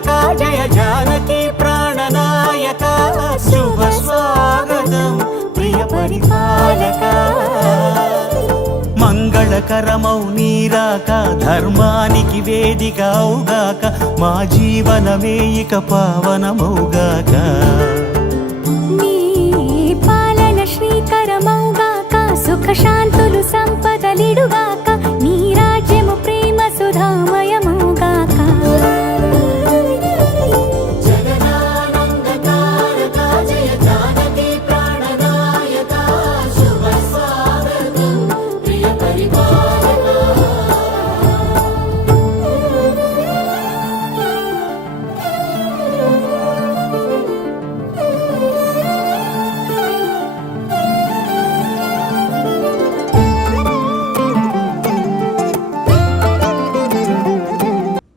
తారక జయ జానకి ప్రాణనాయక శుభ స్వాగతం ప్రియ పరిపాలక మంగళకరమౌ నీరాక ధర్మానికి వేదిక అవుగాక మా జీవనమే ఇక పావనమౌగాక నీ పాలన శ్రీకరమౌగాక సుఖ శాంతులు సంపదలిడుగా